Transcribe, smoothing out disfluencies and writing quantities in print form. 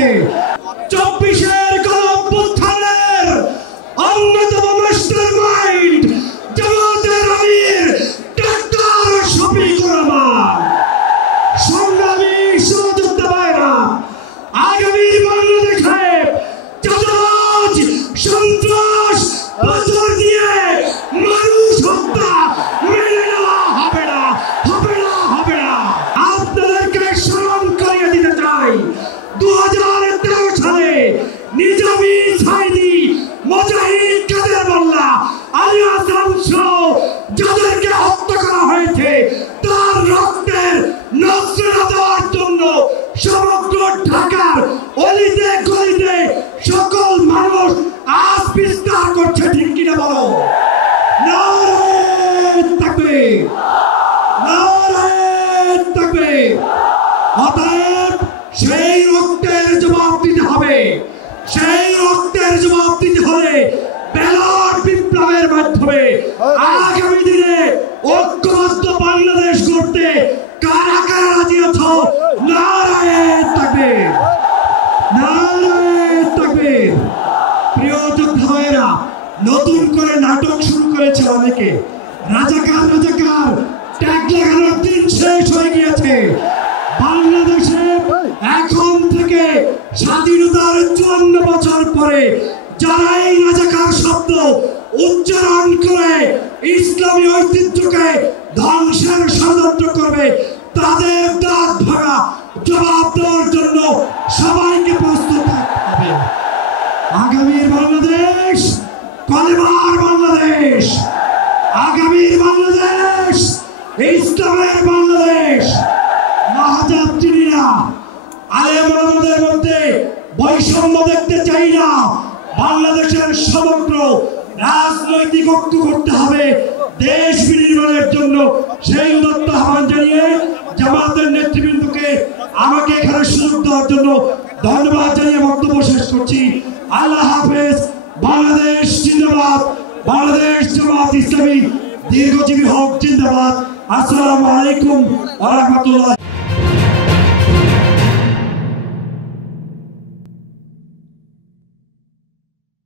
গেছে। 24-এর গণঅভ্যুত্থানের অন্যতম মাস্টারমাইন্ড জামাতের আমির ডাক্তার শফিকুর রহমান। সংগ্রামী সহযোদ্ধা ভাইরা, আগামী বাংলাদেশে চাঁদাবাজ, সন্ত্রাস, পাথর দিয়ে মানুষ হত্যা মেনে নেওয়া হবে না, হবে না, হবে না। আপনাদেরকে স্মরণ করিয়ে দিতে চাই, 2013 সালে নিজামী, সাইদি, মুজাহিদ, কাদের মোল্লা, আলী হাসান সহ যাদেরকে হত্যা করা হয়েছে তার রক্তের নজরা দেওয়ার জন্য সমগ্র ঢাকার অলিতে গলিতে সকল মানুষ আজ বিস্তার করছে। ঠিক কিনা বলো? নারায়ে তাকবীর, নারায়ে তাকবীর। অতএব সেই রক্তের জবাব দিতে হবে, সেই রক্তের জবাব দিতে হবে ব্যালট বিপ্লবের মাধ্যমে। আগামী দিনে ঐক্যবদ্ধ বাংলাদেশ গড়তে কারা কারা রাজি আছো? নারায়ে তাকবীর, নারায়ে তাকবীর। প্রিয় যোদ্ধা ভাইয়েরা, নতুন করে নাটক শুরু করেছে অনেকে। রাজাকার রাজাকার ট্যাগ লাগানোর দিন শেষ হয়ে গিয়েছে। বাংলাদেশে এখন থেকে স্বাধীনতার 54 বছর পরে যারা এই রাজাকার শব্দ উচ্চারণ করে ইসলামী ঐতিহ্যকে ধ্বংসের ষড়যন্ত্র করবে, তাদের দাঁত ভাঙা জবাব দেওয়ার জন্য সবাইকে প্রস্তুত থাকতে হবে। আগামীর বাংলাদেশ কলেমার বাংলাদেশ, আগামীর বাংলাদেশ ইসলামের বাংলাদেশ। মহাযাত্রীরা, আলেমদের মধ্যে বৈষম্য দেখতে চাই না। বাংলাদেশের সমগ্র রাজনৈতিক ঐক্য করতে হবে দেশ বিনির্মাণের জন্য। সেই উদাত্ত আহ্বান জানিয়ে জামাতের নেতৃবৃন্দকে আমাকে এখানে সুযোগ দেওয়ার জন্য ধন্যবাদ জানিয়ে বক্তব্য শেষ করছি। আল্লাহ হাফেজ। বাংলাদেশ জিন্দাবাদ, বাংলাদেশ জামাত ইসলামী দীর্ঘজীবী হোক, জিন্দাবাদ। আসসালামু আলাইকুম ওয়া রাহমাতুল্লাহ।